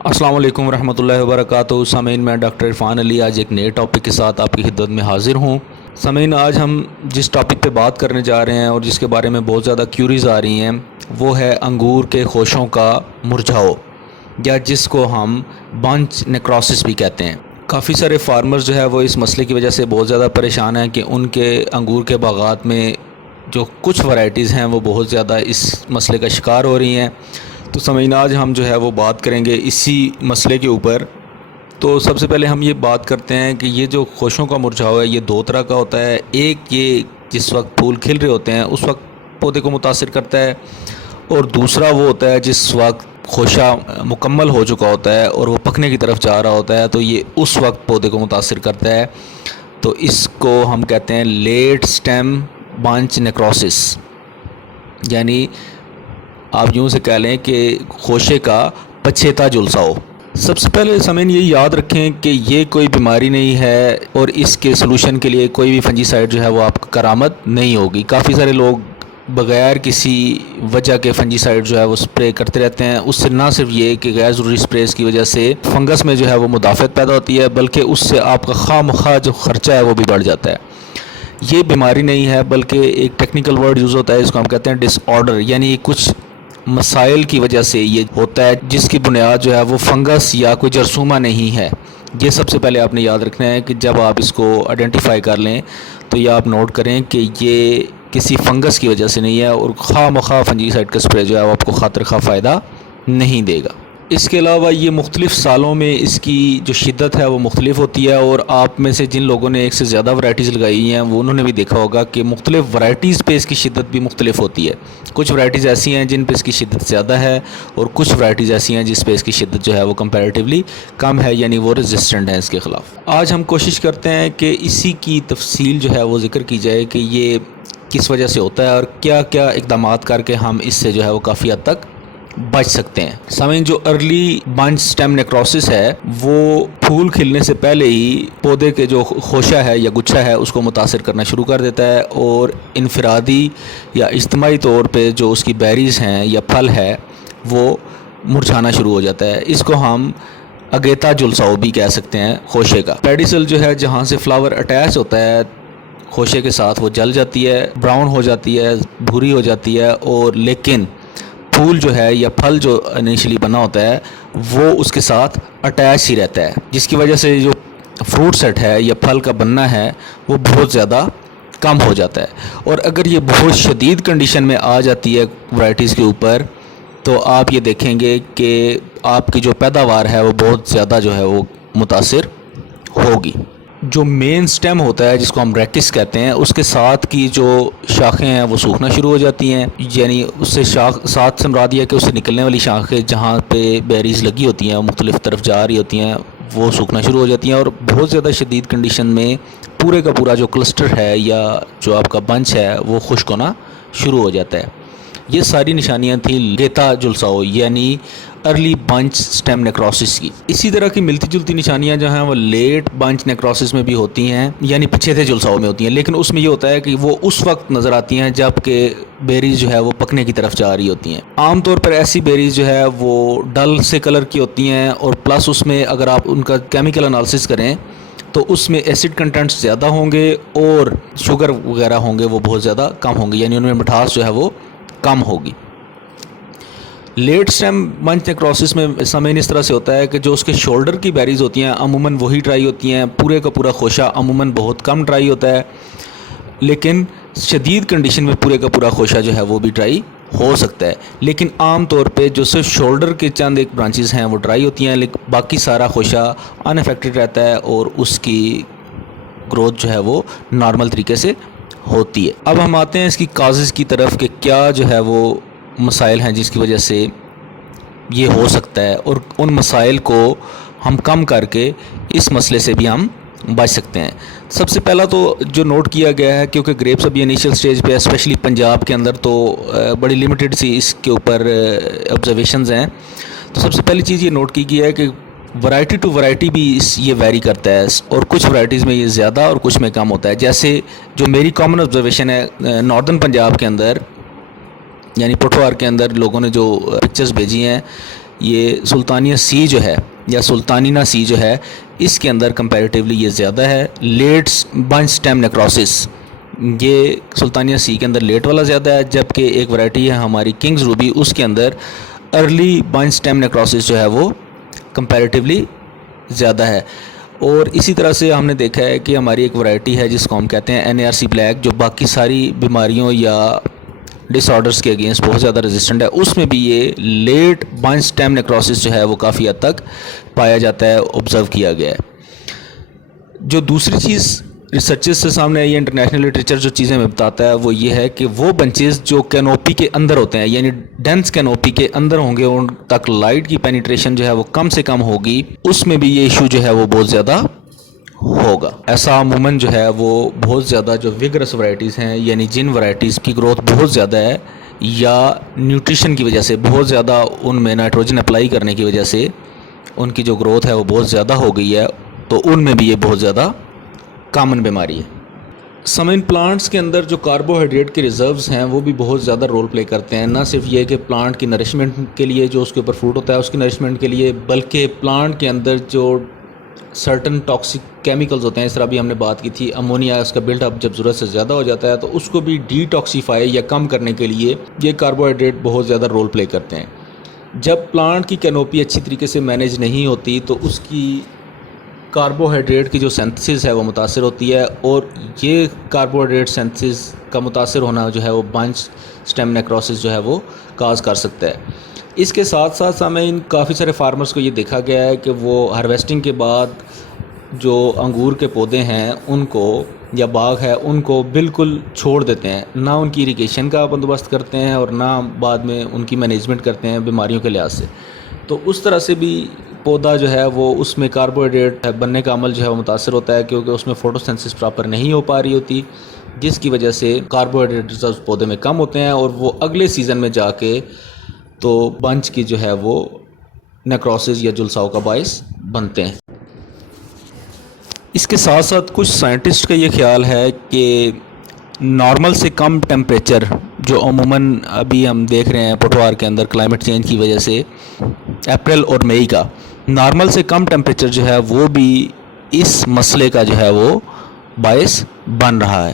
السلام علیکم ورحمۃ اللہ وبرکاتہ۔ سامعین، میں ڈاکٹر عرفان علی آج ایک نئے ٹاپک کے ساتھ آپ کی خدمت میں حاضر ہوں۔ سامعین، آج ہم جس ٹاپک پہ بات کرنے جا رہے ہیں اور جس کے بارے میں بہت زیادہ کیوریز آ رہی ہیں وہ ہے انگور کے خوشوں کا مرجھاؤ، یا جس کو ہم بنچ نیکروسس بھی کہتے ہیں۔ کافی سارے فارمرز جو ہے وہ اس مسئلے کی وجہ سے بہت زیادہ پریشان ہیں کہ ان کے انگور کے باغات میں جو کچھ ورائٹیز ہیں وہ بہت زیادہ اس مسئلے کا شکار ہو رہی ہیں۔ تو سامعین، آج ہم جو ہے وہ بات کریں گے اسی مسئلے کے اوپر۔ تو سب سے پہلے ہم یہ بات کرتے ہیں کہ یہ جو خوشوں کا مرجھاؤ ہے یہ دو طرح کا ہوتا ہے۔ ایک یہ جس وقت پھول کھل رہے ہوتے ہیں اس وقت پودے کو متاثر کرتا ہے، اور دوسرا وہ ہوتا ہے جس وقت خوشہ مکمل ہو چکا ہوتا ہے اور وہ پکنے کی طرف جا رہا ہوتا ہے، تو یہ اس وقت پودے کو متاثر کرتا ہے۔ تو اس کو ہم کہتے ہیں لیٹ سٹیم بنچ نیکروسس، یعنی آپ یوں سے کہہ لیں کہ خوشے کا پچھیتا جلساؤ۔ سب سے پہلے سامعین یہ یاد رکھیں کہ یہ کوئی بیماری نہیں ہے اور اس کے سلوشن کے لیے کوئی بھی فنجی سائڈ جو ہے وہ آپ کو کارآمد نہیں ہوگی۔ کافی سارے لوگ بغیر کسی وجہ کے فنجی سائڈ جو ہے وہ سپرے کرتے رہتے ہیں۔ اس سے نہ صرف یہ کہ غیر ضروری سپریز کی وجہ سے فنگس میں جو ہے وہ مدافعت پیدا ہوتی ہے، بلکہ اس سے آپ کا خواہ مخواہ جو خرچہ ہے وہ بھی بڑھ جاتا ہے۔ یہ بیماری نہیں ہے بلکہ ایک ٹیکنیکل ورڈ یوز ہوتا ہے، اس کو ہم کہتے ہیں ڈس آرڈر، یعنی کچھ مسائل کی وجہ سے یہ ہوتا ہے جس کی بنیاد جو ہے وہ فنگس یا کوئی جرثومہ نہیں ہے۔ یہ سب سے پہلے آپ نے یاد رکھنا ہے کہ جب آپ اس کو آئیڈینٹیفائی کر لیں تو یہ آپ نوٹ کریں کہ یہ کسی فنگس کی وجہ سے نہیں ہے، اور خواہ مخواہ فنجی سائڈ کا سپرے جو ہے وہ آپ کو خاطر خواہ فائدہ نہیں دے گا۔ اس کے علاوہ یہ مختلف سالوں میں اس کی جو شدت ہے وہ مختلف ہوتی ہے، اور آپ میں سے جن لوگوں نے ایک سے زیادہ ورائٹیز لگائی ہیں وہ انہوں نے بھی دیکھا ہوگا کہ مختلف ورائٹیز پہ اس کی شدت بھی مختلف ہوتی ہے۔ کچھ ورائٹیز ایسی ہیں جن پہ اس کی شدت زیادہ ہے، اور کچھ ورائٹیز ایسی ہیں جس پہ اس کی شدت جو ہے وہ کمپیریٹیولی کم ہے، یعنی وہ ریزسٹنٹ ہے اس کے خلاف۔ آج ہم کوشش کرتے ہیں کہ اسی کی تفصیل جو ہے وہ ذکر کی جائے کہ یہ کس وجہ سے ہوتا ہے اور کیا کیا اقدامات کر کے ہم اس سے جو ہے وہ کافی حد تک بچ سکتے ہیں۔ سامعین، جو ارلی بنچ سٹیم نیکروسس ہے وہ پھول کھلنے سے پہلے ہی پودے کے جو خوشہ ہے یا گچھا ہے اس کو متاثر کرنا شروع کر دیتا ہے، اور انفرادی یا اجتماعی طور پہ جو اس کی بیریز ہیں یا پھل ہے وہ مرجھانا شروع ہو جاتا ہے۔ اس کو ہم اگیتا جلساؤ بھی کہہ سکتے ہیں خوشے کا۔ پیڈیسل جو ہے جہاں سے فلاور اٹیچ ہوتا ہے خوشے کے ساتھ وہ جل جاتی ہے، براؤن ہو جاتی ہے، بھوری ہو جاتی ہے، اور لیکن پھول جو ہے یا پھل جو انیشلی بنا ہوتا ہے وہ اس کے ساتھ اٹیچ ہی رہتا ہے، جس کی وجہ سے جو فروٹ سیٹ ہے یا پھل کا بننا ہے وہ بہت زیادہ کم ہو جاتا ہے۔ اور اگر یہ بہت شدید کنڈیشن میں آ جاتی ہے ورائٹیز کے اوپر تو آپ یہ دیکھیں گے کہ آپ کی جو پیداوار ہے وہ بہت زیادہ جو ہے وہ متاثر ہوگی۔ جو مین سٹیم ہوتا ہے جس کو ہم ریکس کہتے ہیں، اس کے ساتھ کی جو شاخیں ہیں وہ سوکھنا شروع ہو جاتی ہیں، یعنی اس سے ساتھ سے مراد یہ ہے کہ اس سے نکلنے والی شاخیں جہاں پہ بیریز لگی ہوتی ہیں مختلف طرف جا رہی ہوتی ہیں وہ سوکھنا شروع ہو جاتی ہیں، اور بہت زیادہ شدید کنڈیشن میں پورے کا پورا جو کلسٹر ہے یا جو آپ کا بنچ ہے وہ خشک ہونا شروع ہو جاتا ہے۔ یہ ساری نشانیاں تھیں گیتا جلساؤ یعنی ارلی بنچ سٹیم نیکروسس کی۔ اسی طرح کی ملتی جلتی نشانیاں جو ہیں وہ لیٹ بنچ نیکروسس میں بھی ہوتی ہیں، یعنی پچھیتے جلساؤ میں ہوتی ہیں، لیکن اس میں یہ ہوتا ہے کہ وہ اس وقت نظر آتی ہیں جب کہ بیریز جو ہے وہ پکنے کی طرف جا رہی ہوتی ہیں۔ عام طور پر ایسی بیریز جو ہے وہ ڈل سے کلر کی ہوتی ہیں، اور پلس اس میں اگر آپ ان کا کیمیکل انالیسس کریں تو اس میں ایسڈ کنٹینٹس زیادہ ہوں گے اور شوگر وغیرہ ہوں گے وہ بہت زیادہ کم ہوں گے، یعنی ان میں مٹھاس جو ہے وہ کم ہوگی۔ لیٹ سٹیم بنچ نیکروسس میں سامعین اس طرح سے ہوتا ہے کہ جو اس کے شولڈر کی بیریز ہوتی ہیں عموماً وہی ڈرائی ہوتی ہیں، پورے کا پورا خوشہ عموماً بہت کم ڈرائی ہوتا ہے، لیکن شدید کنڈیشن میں پورے کا پورا خوشہ جو ہے وہ بھی ڈرائی ہو سکتا ہے۔ لیکن عام طور پہ جو صرف شولڈر کے چند ایک برانچز ہیں وہ ڈرائی ہوتی ہیں، لیکن باقی سارا خوشہ ان افیکٹڈ رہتا ہے اور اس کی گروتھ جو ہے وہ نارمل طریقے سے ہوتی ہے۔ اب ہم آتے ہیں اس کی کازز کی طرف کہ کیا جو ہے وہ مسائل ہیں جس کی وجہ سے یہ ہو سکتا ہے، اور ان مسائل کو ہم کم کر کے اس مسئلے سے بھی ہم بچ سکتے ہیں۔ سب سے پہلا تو جو نوٹ کیا گیا ہے، کیونکہ گریپس ابھی انیشیل سٹیج پہ ہے اسپیشلی پنجاب کے اندر، تو بڑی لمیٹڈ سی اس کے اوپر آبزرویشنز ہیں، تو سب سے پہلی چیز یہ نوٹ کی گئی ہے کہ ورائٹی ٹو ورائٹی بھی یہ ویری کرتا ہے، اور کچھ ورائٹیز میں یہ زیادہ اور کچھ میں کم ہوتا ہے۔ جیسے جو میری کامن آبزرویشن ہے ناردن پنجاب کے اندر، یعنی پٹھوار کے اندر لوگوں نے جو پکچرز بھیجی ہیں، یہ سلطانیہ سی جو ہے یا سلطانینہ سی جو ہے اس کے اندر کمپیریٹیولی یہ زیادہ ہے. لیٹ بنچ سٹیم نیکروسس یہ سلطانیہ سی کے اندر لیٹ والا زیادہ ہے، جبکہ ایک ورائٹی ہے ہماری کنگز روبی اس کے اندر ارلی بنچ سٹیم نیکروسس جو ہے وہ کمپیریٹیولی زیادہ ہے. اور اسی طرح سے ہم نے دیکھا ہے کہ ہماری ایک ورائٹی ہے جس کو ہم کہتے ہیں NARC بلیک، جو باقی ساری بیماریوں یا ڈس آرڈرس کے اگینسٹ بہت زیادہ ریزسٹنٹ ہے. اس میں بھی یہ لیٹ بنچ سٹیم نیکروسس جو ہے وہ کافی حد تک پایا جاتا ہے، آبزرو کیا گیا ہے. جو دوسری چیز ریسرچز سے سامنے آئی ہے، انٹرنیشنل لٹریچر جو چیزیں ہمیں بتاتا ہے وہ یہ ہے کہ وہ بنچز جو کینوپی کے اندر ہوتے ہیں، یعنی ڈینس کینوپی کے اندر ہوں گے، ان تک لائٹ کی پینیٹریشن جو ہے وہ کم سے کم ہوگی، اس میں بھی یہ ایشو جو ہے وہ بہت زیادہ ہوگا. ایسا عموماً جو ہے وہ بہت زیادہ جو ویگرس ورائٹیز ہیں، یعنی جن ورائٹیز کی گروتھ بہت زیادہ ہے یا نیوٹریشن کی وجہ سے بہت زیادہ ان میں نائٹروجن اپلائی کرنے کی وجہ سے ان کی جو گروتھ ہے وہ بہت زیادہ ہو گئی ہے، تو ان میں بھی یہ بہت زیادہ کامن بیماری ہے. سمین پلانٹس کے اندر جو کاربوہائیڈریٹ کے ریزروز ہیں وہ بھی بہت زیادہ رول پلے کرتے ہیں، نہ صرف یہ کہ پلانٹ کی نرشمنٹ کے لیے جو اس کے اوپر فروٹ ہوتا ہے اس کی نرشمنٹ کے لیے، بلکہ پلانٹ کے اندر جو سرٹن ٹاکسک کیمیکلز ہوتے ہیں، اس طرح بھی ہم نے بات کی تھی، امونیا اس کا بلڈ اپ جب ضرورت سے زیادہ ہو جاتا ہے تو اس کو بھی ڈی ٹاکسیفائی یا کم کرنے کے لیے یہ کاربوہائیڈریٹ بہت زیادہ رول پلے کرتے ہیں. جب پلانٹ کی کینوپی اچھی طریقے سے مینیج نہیں ہوتی تو اس کی کاربوہائیڈریٹ کی جو سینتھسس ہے وہ متاثر ہوتی ہے، اور یہ کاربوہائیڈریٹ سینتھسس کا متاثر ہونا جو ہے وہ بنچ سٹیم نیکروسس جو ہے وہ کاز کر سکتا ہے. اس کے ساتھ ساتھ سامعین کافی سارے فارمرز کو یہ دیکھا گیا ہے کہ وہ ہارویسٹنگ کے بعد جو انگور کے پودے ہیں ان کو یا باغ ہے ان کو بالکل چھوڑ دیتے ہیں، نہ ان کی اریگیشن کا بندوبست کرتے ہیں اور نہ بعد میں ان کی مینجمنٹ کرتے ہیں بیماریوں کے لحاظ سے. تو اس طرح سے بھی پودا جو ہے وہ اس میں کاربوہائیڈریٹ بننے کا عمل جو ہے وہ متاثر ہوتا ہے، کیونکہ اس میں فوٹوسینتھسس پراپر نہیں ہو پا رہی ہوتی، جس کی وجہ سے کاربوہائیڈریٹ ریزروز پودے میں کم ہوتے ہیں اور وہ اگلے سیزن میں جا کے تو بنچ کی جو ہے وہ نیکروسس یا جلساؤ کا باعث بنتے ہیں. اس کے ساتھ ساتھ کچھ سائنٹسٹ کا یہ خیال ہے کہ نارمل سے کم ٹیمپریچر جو عموماً ابھی ہم دیکھ رہے ہیں پٹوار کے اندر کلائمیٹ چینج کی وجہ سے، اپریل اور مئی کا نارمل سے کم ٹیمپریچر جو ہے وہ بھی اس مسئلے کا جو ہے وہ باعث بن رہا ہے.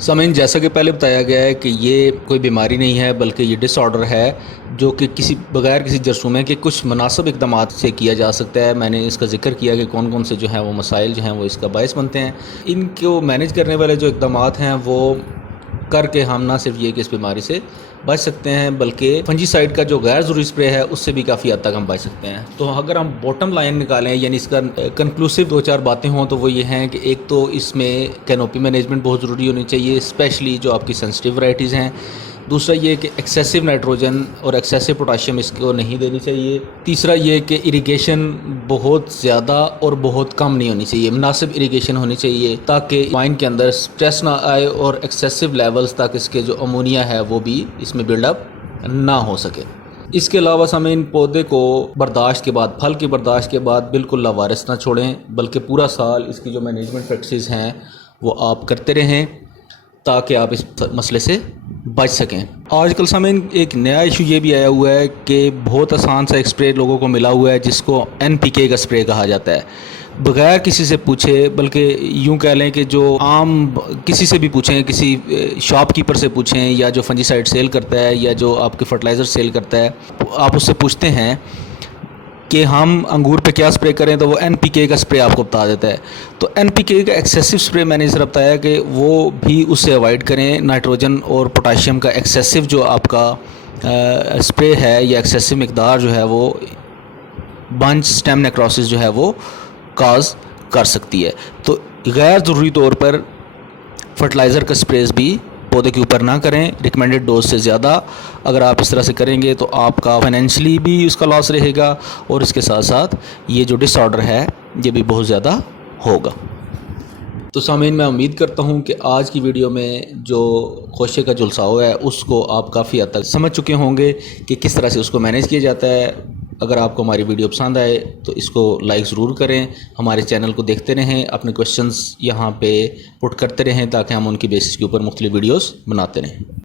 سامعین، جیسا کہ پہلے بتایا گیا ہے کہ یہ کوئی بیماری نہیں ہے بلکہ یہ ڈس آرڈر ہے جو کہ بغیر کسی جرثومے کے کچھ مناسب اقدامات سے کیا جا سکتا ہے. میں نے اس کا ذکر کیا کہ کون کون سے جو ہیں وہ مسائل جو ہیں وہ اس کا باعث بنتے ہیں. ان کو مینیج کرنے والے جو اقدامات ہیں وہ کر کے ہم نہ صرف یہ کہ اس بیماری سے بچ سکتے ہیں بلکہ فنجی سائڈ کا جو غیر ضروری اسپرے ہے اس سے بھی کافی حد تک ہم بچ سکتے ہیں. تو اگر ہم باٹم لائن نکالیں یعنی اس کا کنکلوسیو 2-4 باتیں ہوں تو وہ یہ ہیں کہ ایک تو اس میں کینوپی مینجمنٹ بہت ضروری ہونی چاہیے، اسپیشلی جو آپ کی سینسٹیو ورائٹیز ہیں. دوسرا یہ کہ ایکسیسو نائٹروجن اور ایکسیسو پوٹاشیم اس کو نہیں دینی چاہیے. تیسرا یہ کہ اریگیشن بہت زیادہ اور بہت کم نہیں ہونی چاہیے، مناسب اریگیشن ہونی چاہیے تاکہ وائن کے اندر سٹریس نہ آئے اور ایکسیسو لیولز تک اس کے جو امونیا ہے وہ بھی اس میں بلڈ اپ نہ ہو سکے. اس کے علاوہ سامعین، پودے کو برداشت کے بعد، پھل کی برداشت کے بعد بالکل لاوارث نہ چھوڑیں بلکہ پورا سال اس کی جو مینجمنٹ پریکٹسز ہیں وہ آپ کرتے رہیں تاکہ آپ اس مسئلے سے بچ سکیں. آج کل سامعین ایک نیا ایشو یہ بھی آیا ہوا ہے کہ بہت آسان سا ایک اسپرے لوگوں کو ملا ہوا ہے جس کو NPK کا اسپرے کہا جاتا ہے. بغیر کسی سے پوچھے، بلکہ یوں کہہ لیں کہ جو عام کسی سے بھی پوچھیں، کسی شاپ کیپر سے پوچھیں یا جو فنجی سائڈ سیل کرتا ہے یا جو آپ کے فرٹیلائزر سیل کرتا ہے، آپ اس سے پوچھتے ہیں کہ ہم انگور پہ کیا اسپرے کریں تو وہ NPK کا اسپرے آپ کو بتا دیتا ہے. تو NPK کا ایکسیسو اسپرے میں نے اس طرح بتایا کہ وہ بھی اس سے اوائڈ کریں. نائٹروجن اور پوٹاشیم کا ایکسیسو جو آپ کا اسپرے ہے یا ایکسیسو مقدار جو ہے وہ بنچ سٹیم نیکروسس جو ہے وہ کاز کر سکتی ہے. تو غیر ضروری طور پر فرٹیلائزر کا اسپریز بھی پودے کے اوپر نہ کریں ریکمینڈڈ ڈوز سے زیادہ. اگر آپ اس طرح سے کریں گے تو آپ کا فائنینشلی بھی اس کا لاس رہے گا اور اس کے ساتھ ساتھ یہ جو ڈس آرڈر ہے یہ بھی بہت زیادہ ہوگا. تو سامعین، میں امید کرتا ہوں کہ آج کی ویڈیو میں جو خوشے کا جلساؤ ہے اس کو آپ کافی حد تک سمجھ چکے ہوں گے کہ کس طرح سے اس کو مینیج کیا جاتا ہے. اگر آپ کو ہماری ویڈیو پسند آئے تو اس کو لائک ضرور کریں. ہمارے چینل کو دیکھتے رہیں، اپنے کوشچنز یہاں پہ پٹ کرتے رہیں تاکہ ہم ان کی بیسس کے اوپر مختلف ویڈیوز بناتے رہیں.